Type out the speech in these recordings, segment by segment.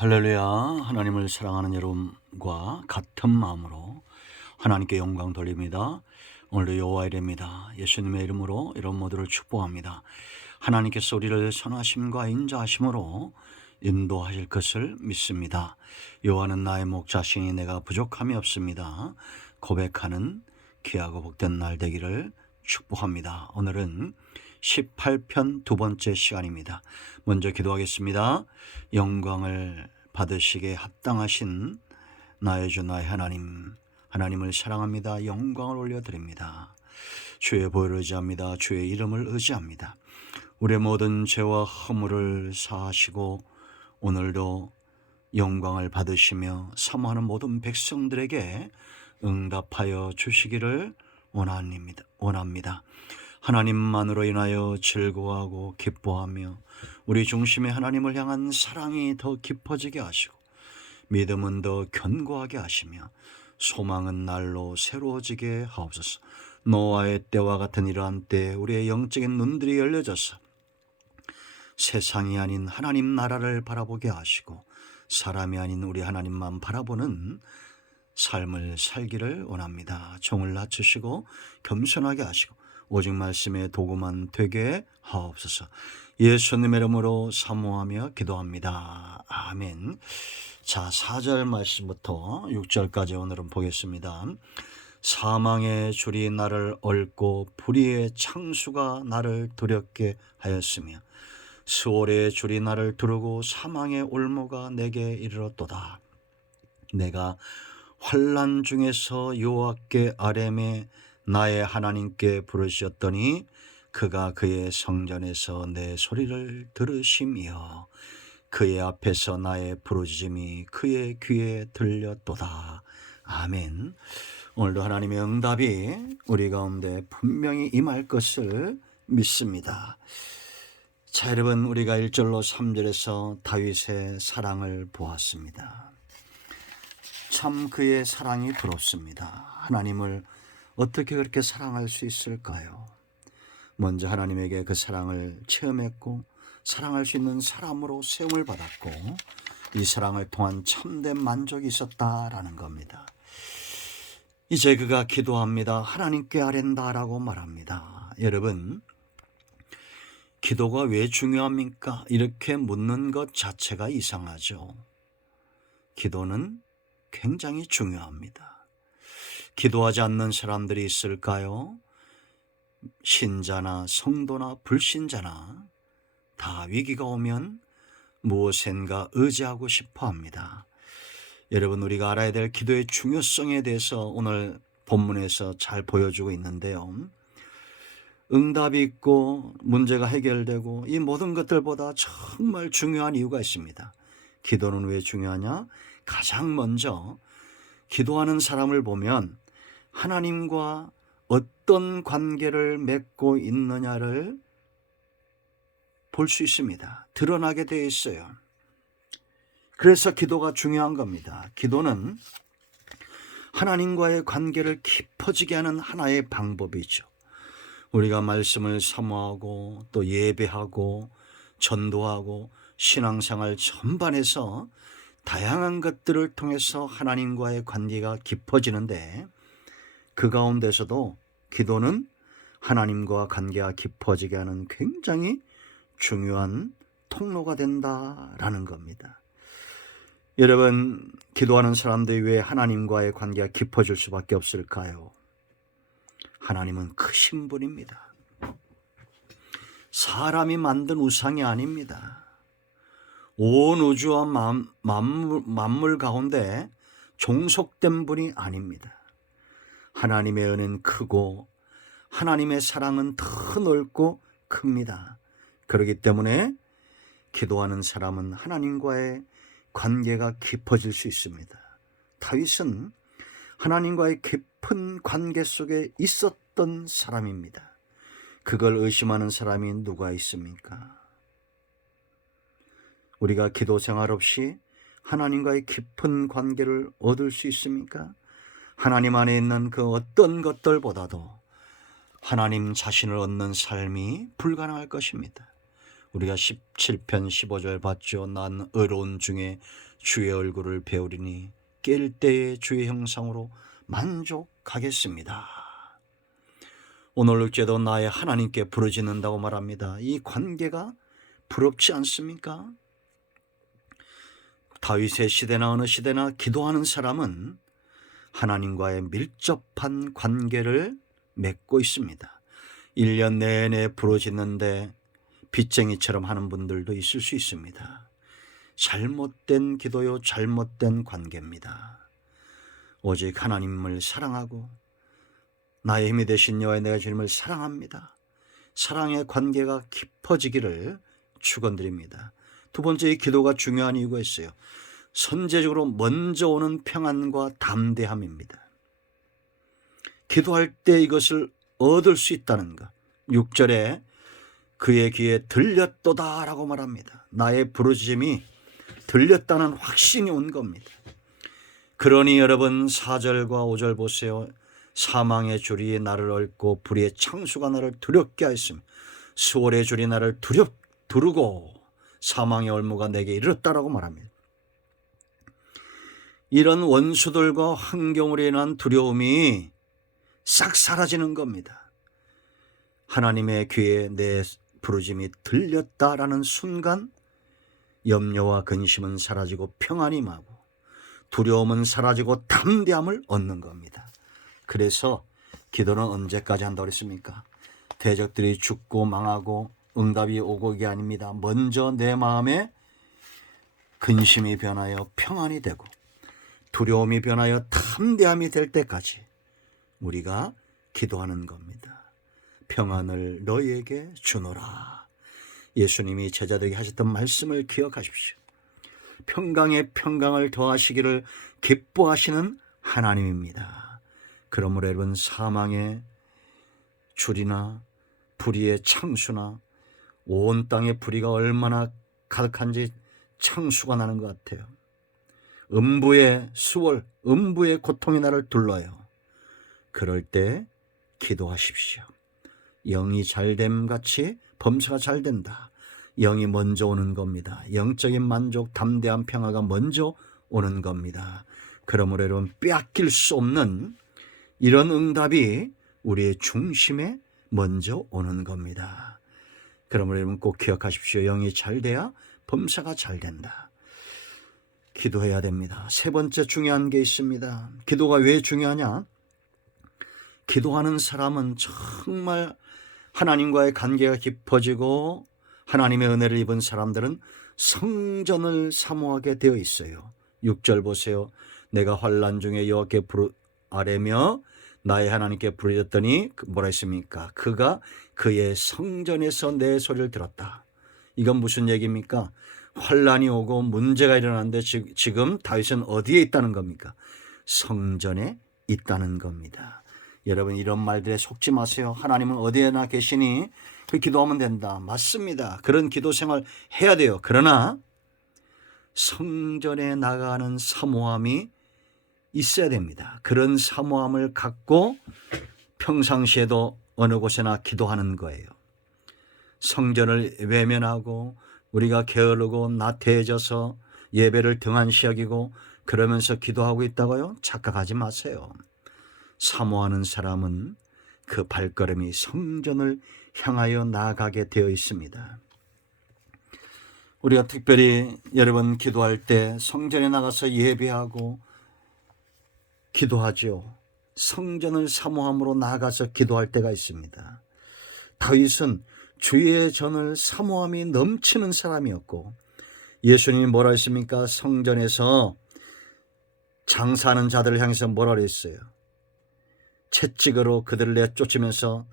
할렐루야. 하나님을 사랑하는 여러분과 같은 마음으로 하나님께 영광 돌립니다. 오늘도 여호와의 일입니다. 예수님의 이름으로 여러분 모두를 축복합니다. 하나님께서 우리를 선하심과 인자하심으로 인도하실 것을 믿습니다. 여호와는 나의 목자시니 내가 부족함이 없습니다. 고백하는 귀하고 복된 날 되기를 축복합니다. 오늘은 18편 두 번째 시간입니다. 먼저 기도하겠습니다. 영광을 받으시기에 합당하신 나의 주 나의 하나님, 하나님을 사랑합니다. 영광을 올려드립니다. 주의 보혈을 의지합니다. 주의 이름을 의지합니다. 우리의 모든 죄와 허물을 사하시고 오늘도 영광을 받으시며 사모하는 모든 백성들에게 응답하여 주시기를 원합니다. 하나님만으로 인하여 즐거워하고 기뻐하며 우리 중심의 하나님을 향한 사랑이 더 깊어지게 하시고 믿음은 더 견고하게 하시며 소망은 날로 새로워지게 하옵소서. 노아의 때와 같은 이러한 때에 우리의 영적인 눈들이 열려져서 세상이 아닌 하나님 나라를 바라보게 하시고 사람이 아닌 우리 하나님만 바라보는 삶을 살기를 원합니다. 종을 낮추시고 겸손하게 하시고 오직 말씀의 도구만 되게 하옵소서. 예수님의 이름으로 사모하며 기도합니다. 아멘. 자, 4절 말씀부터 6절까지 오늘은 보겠습니다. 사망의 줄이 나를 얽고 불의의 창수가 나를 두렵게 하였으며 수월의 줄이 나를 두르고 사망의 올무가 내게 이르렀도다. 내가 환난 중에서 여호와께 아뢰매 나의 하나님께 부르셨더니 그가 그의 성전에서 내 소리를 들으시며 그의 앞에서 나의 부르짖음이 그의 귀에 들렸도다. 아멘. 오늘도 하나님의 응답이 우리 가운데 분명히 임할 것을 믿습니다. 자, 여러분, 우리가 1절로 3절에서 다윗의 사랑을 보았습니다. 참 그의 사랑이 부럽습니다. 하나님을 어떻게 그렇게 사랑할 수 있을까요? 먼저 하나님에게 그 사랑을 체험했고 사랑할 수 있는 사람으로 세움을 받았고 이 사랑을 통한 참된 만족이 있었다라는 겁니다. 이제 그가 기도합니다. 하나님께 아랜다라고 말합니다. 여러분, 기도가 왜 중요합니까? 이렇게 묻는 것 자체가 이상하죠. 기도는 굉장히 중요합니다. 기도하지 않는 사람들이 있을까요? 신자나 성도나 불신자나 다 위기가 오면 무엇인가 의지하고 싶어 합니다. 여러분, 우리가 알아야 될 기도의 중요성에 대해서 오늘 본문에서 잘 보여주고 있는데요. 응답이 있고 문제가 해결되고 이 모든 것들보다 정말 중요한 이유가 있습니다. 기도는 왜 중요하냐? 가장 먼저 기도하는 사람을 보면 하나님과 어떤 관계를 맺고 있느냐를 볼 수 있습니다. 드러나게 되어 있어요. 그래서 기도가 중요한 겁니다. 기도는 하나님과의 관계를 깊어지게 하는 하나의 방법이죠. 우리가 말씀을 사모하고 또 예배하고 전도하고 신앙생활 전반에서 다양한 것들을 통해서 하나님과의 관계가 깊어지는데 그 가운데서도 기도는 하나님과 관계가 깊어지게 하는 굉장히 중요한 통로가 된다라는 겁니다. 여러분, 기도하는 사람들이 왜 하나님과의 관계가 깊어질 수밖에 없을까요? 하나님은 크신 분입니다. 사람이 만든 우상이 아닙니다. 온 우주와 만물 가운데 종속된 분이 아닙니다. 하나님의 은혜는 크고 하나님의 사랑은 더 넓고 큽니다. 그렇기 때문에 기도하는 사람은 하나님과의 관계가 깊어질 수 있습니다. 다윗은 하나님과의 깊은 관계 속에 있었던 사람입니다. 그걸 의심하는 사람이 누가 있습니까? 우리가 기도 생활 없이 하나님과의 깊은 관계를 얻을 수 있습니까? 하나님 안에 있는 그 어떤 것들보다도 하나님 자신을 얻는 삶이 불가능할 것입니다. 우리가 17편 15절 봤죠. 난 의로운 중에 주의 얼굴을 배우리니 깰 때의 주의 형상으로 만족하겠습니다. 오늘 육제도 나의 하나님께 부르짖는다고 말합니다. 이 관계가 부럽지 않습니까? 다윗의 시대나 어느 시대나 기도하는 사람은 하나님과의 밀접한 관계를 맺고 있습니다. 1년 내내 부르짖는데 빚쟁이처럼 하는 분들도 있을 수 있습니다. 잘못된 기도요, 잘못된 관계입니다. 오직 하나님을 사랑하고 나의 힘이 되신 여호와 내가 주님을 사랑합니다. 사랑의 관계가 깊어지기를 축원드립니다. 두 번째, 이 기도가 중요한 이유가 있어요. 선제적으로 먼저 오는 평안과 담대함입니다. 기도할 때 이것을 얻을 수 있다는 것. 6절에 그의 귀에 들렸도다 라고 말합니다. 나의 부르짖음이 들렸다는 확신이 온 겁니다. 그러니 여러분 4절과 5절 보세요. 사망의 줄이 나를 얽고 불의의 창수가 나를 두렵게 하였으며 수월의 줄이 나를 두르고 사망의 올무가 내게 이르렀다라고 말합니다. 이런 원수들과 환경으로 인한 두려움이 싹 사라지는 겁니다. 하나님의 귀에 내 부르짖음이 들렸다라는 순간 염려와 근심은 사라지고 평안이 임하고 두려움은 사라지고 담대함을 얻는 겁니다. 그래서 기도는 언제까지 한다고 그랬습니까? 대적들이 죽고 망하고 응답이 오고 이게 아닙니다. 먼저 내 마음에 근심이 변하여 평안이 되고 두려움이 변하여 담대함이 될 때까지 우리가 기도하는 겁니다. 평안을 너희에게 주노라. 예수님이 제자들에게 하셨던 말씀을 기억하십시오. 평강에 평강을 더하시기를 기뻐하시는 하나님입니다. 그러므로 여러분 사망의 줄이나 불의의 창수나 온 땅의 불의가 얼마나 가득한지 창수가 나는 것 같아요. 음부의 수월, 음부의 고통이 나를 둘러요. 그럴 때 기도하십시오. 영이 잘됨 같이 범사가 잘 된다. 영이 먼저 오는 겁니다. 영적인 만족, 담대한 평화가 먼저 오는 겁니다. 그러므로 여러분 빼앗길 수 없는 이런 응답이 우리의 중심에 먼저 오는 겁니다. 그러므로 여러분 꼭 기억하십시오. 영이 잘 돼야 범사가 잘 된다. 기도해야 됩니다. 세 번째 중요한 게 있습니다. 기도가 왜 중요하냐? 기도하는 사람은 정말 하나님과의 관계가 깊어지고 하나님의 은혜를 입은 사람들은 성전을 사모하게 되어 있어요. 6절 보세요. 내가 환난 중에 여호와께 아뢰며 나의 하나님께 부르짖었더니 뭐라 했습니까? 그가 그의 성전에서 내 소리를 들었다. 이건 무슨 얘기입니까? 환난이 오고 문제가 일어났는데 지금 다윗은 어디에 있다는 겁니까? 성전에 있다는 겁니다. 여러분 이런 말들에 속지 마세요. 하나님은 어디에나 계시니 그 기도하면 된다. 맞습니다. 그런 기도 생활 해야 돼요. 그러나 성전에 나가는 사모함이 있어야 됩니다. 그런 사모함을 갖고 평상시에도 어느 곳에나 기도하는 거예요. 성전을 외면하고 우리가 게으르고 나태해져서 예배를 등한시 여기고 그러면서 기도하고 있다고요? 착각하지 마세요. 사모하는 사람은 그 발걸음이 성전을 향하여 나아가게 되어 있습니다. 우리가 특별히 여러분 기도할 때 성전에 나가서 예배하고 기도하죠. 성전을 사모함으로 나아가서 기도할 때가 있습니다. 다윗은 주의 전을 사모함이 넘치는 사람이었고 예수님이 뭐라 했습니까? 성전에서 장사하는 자들을 향해서 뭐라 그랬어요? 채찍으로 그들을 내쫓으면서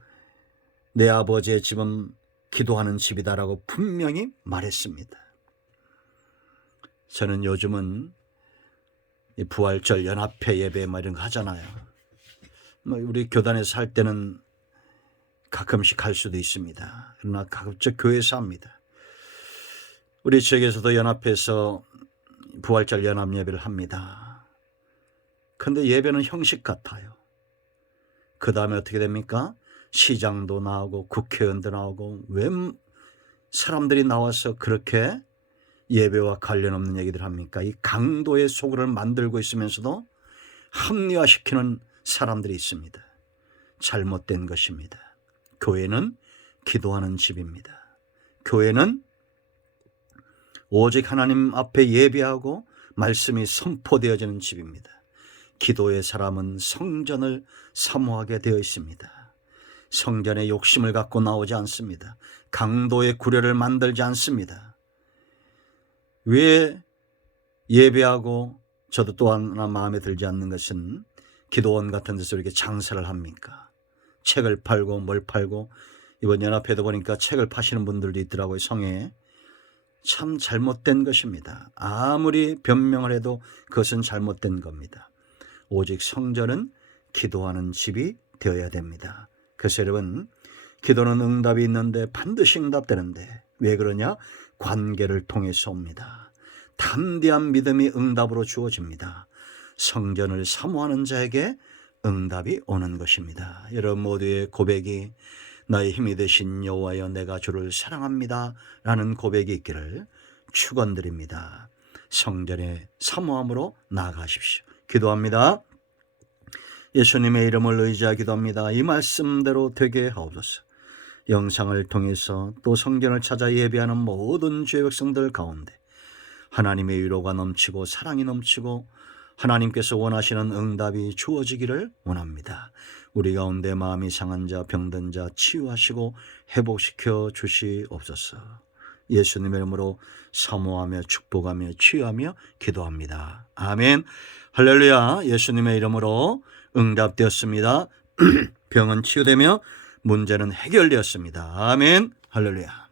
내 아버지의 집은 기도하는 집이다라고 분명히 말했습니다. 저는 요즘은 부활절 연합회 예배 이런 거 하잖아요. 우리 교단에서 살 때는 가끔씩 갈 수도 있습니다. 그러나 가급적 교회에서 합니다. 우리 지역에서도 연합해서 부활절 연합 예배를 합니다. 그런데 예배는 형식 같아요. 그 다음에 어떻게 됩니까? 시장도 나오고 국회의원도 나오고 웬 사람들이 나와서 그렇게 예배와 관련 없는 얘기들 합니까? 이 강도의 소굴을 만들고 있으면서도 합리화시키는 사람들이 있습니다. 잘못된 것입니다. 교회는 기도하는 집입니다. 교회는 오직 하나님 앞에 예배하고 말씀이 선포되어지는 집입니다. 기도의 사람은 성전을 사모하게 되어 있습니다. 성전에 욕심을 갖고 나오지 않습니다. 강도의 구려를 만들지 않습니다. 왜 예배하고 저도 또 하나 마음에 들지 않는 것은 기도원 같은 데서 이렇게 장사를 합니까? 책을 팔고 뭘 팔고, 이번 연합회도 보니까 책을 파시는 분들도 있더라고요. 성에. 참 잘못된 것입니다. 아무리 변명을 해도 그것은 잘못된 겁니다. 오직 성전은 기도하는 집이 되어야 됩니다. 그래서 여러분, 기도는 응답이 있는데 반드시 응답되는데 왜 그러냐? 관계를 통해서 옵니다. 담대한 믿음이 응답으로 주어집니다. 성전을 사모하는 자에게 응답이 오는 것입니다. 여러분 모두의 고백이 나의 힘이 되신 여호와여 내가 주를 사랑합니다 라는 고백이 있기를 축원드립니다. 성전의 사모함으로 나아가십시오. 기도합니다. 예수님의 이름을 의지하여 기도합니다. 이 말씀대로 되게 하옵소서. 영상을 통해서 또 성전을 찾아 예배하는 모든 주의 백성들 가운데 하나님의 위로가 넘치고 사랑이 넘치고 하나님께서 원하시는 응답이 주어지기를 원합니다. 우리 가운데 마음이 상한 자, 병든 자 치유하시고 회복시켜 주시옵소서. 예수님의 이름으로 사모하며 축복하며 치유하며 기도합니다. 아멘. 할렐루야. 예수님의 이름으로 응답되었습니다. 병은 치유되며 문제는 해결되었습니다. 아멘. 할렐루야.